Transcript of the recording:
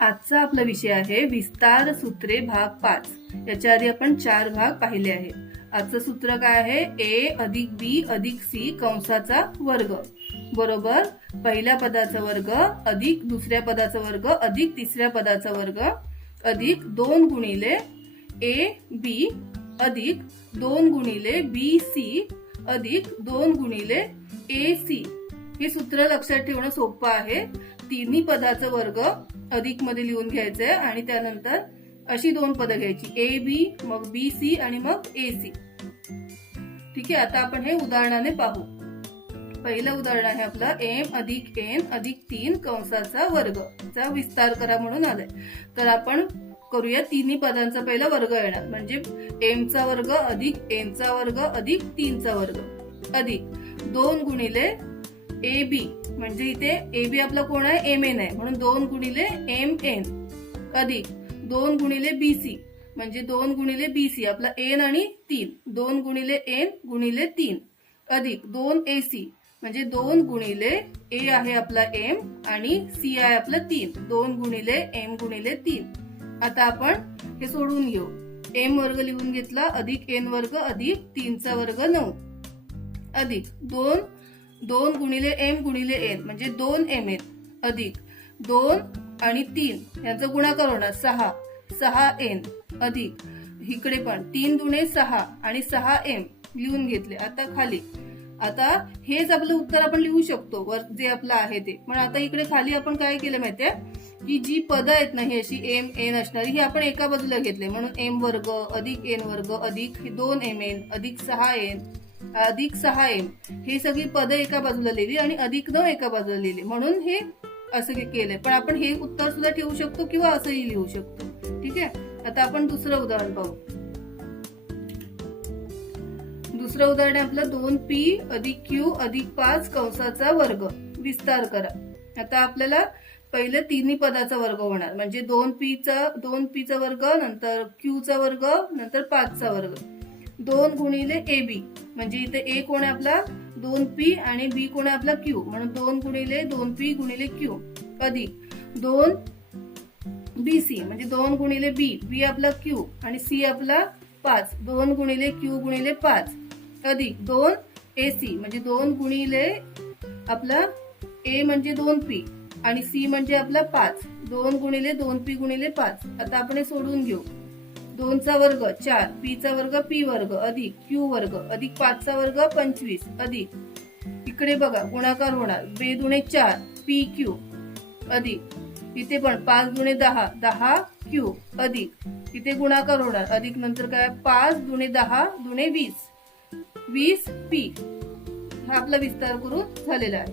आजचा आपला विषय आहे विस्तार सूत्रे भाग पाच. याच्या आधी आपण चार भाग पाहिले आहेत. आजचं सूत्र काय आहे? ए अधिक बी अधिक सी कंसाचा वर्ग. बरोबर? पहिल्या पदाचा वर्ग अधिक दुसऱ्या पदाचा वर्ग अधिक तिसऱ्या पदाचा वर्ग अधिक दोन गुणिले ए बी अधिक दोन गुणिले बी सी अधिक दोन गुणिले ए सी. हे सूत्र लक्षात ठेवणं सोपं आहे. तिन्ही पदाचा वर्ग अधिकमध्ये लिहून घ्यायचंय. आणि त्यानंतर अशी दोन पदं घ्यायची. ए बी मग बी सी आणि मग ए सी ठीक आहे आता आपण हे उदाहरणाने पाहू. पहिलं उदाहरण आहे आपलं एम अधिक एन अधिक तीन कंसाचा वर्ग. चा विस्तार करा म्हणून आलाय. तर आपण करूया तिन्ही पदांचा पहिला वर्ग येणार. म्हणजे एमचा वर्ग अधिक एनचा वर्ग अधिक तीनचा वर्ग. अधिक दोन गुणिले ए बी म्हणजे इथे ए बी आपला कोण आहे? एम एन आहे. म्हणून दोन गुणिले एम एन अधिक. दोन गुणिले बी सी म्हणजे दोन गुणिले बी सी आपला एन आणि तीन. दोन गुणिले एन गुणिले तीन. अधिक. दोन ए सी म्हणजे दोन गुणिले ए आहे आपला एम आणि सी आहे आपला तीन. दोन गुणिले एम गुणिले तीन. आता आपण हे सोडून घेऊ. एम वर्ग लिहून घेतला. अधिक एन वर्ग अधिक तीनचा वर्ग नऊ. अधिक. दोन दोन गुणिले एम गुणिले एन म्हणजे दोन एम एन अधिक दोन आणि तीन यांचा गुणाकार होणार सहा. सहा एन अधिक. इकडे पण तीन दुणे सहा आणि सहा एम लिहून घेतले. आता खाली. आता हेच आपलं उत्तर आपण लिहू शकतो. वर जे आपलं आहे ते. पण आता इकडे खाली आपण काय केलं माहितीये की जी पदं आहेत ना ही अशी एम एन असणारी ही आपण एका बाजूला घेतले. म्हणून एम वर्ग अधिक एन वर्ग अधिक दोन एम एन अधिक सहा एन अधिक सहा एम. हे सगळी पदं एका बाजूला लिहिली आणि अधिक न एका बाजूला लिहिली. म्हणून हे असं केलंय. पण आपण हे उत्तर सुद्धा ठेवू शकतो किंवा असंही लिहू शकतो. ठीक आहे? आता आपण दुसरं उदाहरण पाहू. दुसरं उदाहरण आहे आपलं दोन पी अधिक क्यू अधिक पाच कंसाचा वर्ग. विस्तार करा. आता आपल्याला पहिले तिन्ही पदाचा वर्ग होणार. म्हणजे दोन पीचा दोन पीचा वर्ग नंतर क्यूचा वर्ग नंतर पाचचा वर्ग. दोन गुणिले ए बी. म्हणजे इथे ए कोण आहे आपला? दोन पी आणि बी कोण आहे आपला क्यू. म्हणून दोन गुणिले दोन पी गुणिले क्यू. अधिक दोन बी सी. म्हणजे दोन गुणिले बी. बी आपला क्यू आणि सी आपला पाच. दोन गुणिले क्यू गुणिले पाच. अधिक दोन ए सी. म्हणजे दोन गुणिले आपला ए म्हणजे दोन पी आणि सी म्हणजे आपला पाच. दोन गुणिले दोन पी गुणिले पाच. आता आपण हे सोडून घेऊ. दोनचा वर्ग चार. पीचा वर्ग पी वर्ग अधिक. क्यू वर्ग अधिक पाचचा वर्ग पंचवीस. अधिक. इकडे बघा गुणाकार होणार. बे दुणे चार पी क्यू. अधिक. इथे पण पाच दुणे दहा दहा क्यू. अधिक. इथे गुणाकार होणार. अधिक नंतर काय? पाच दुणे दहा दुणे वीस. वीस पी. हा आपला विस्तार करून झालेला आहे.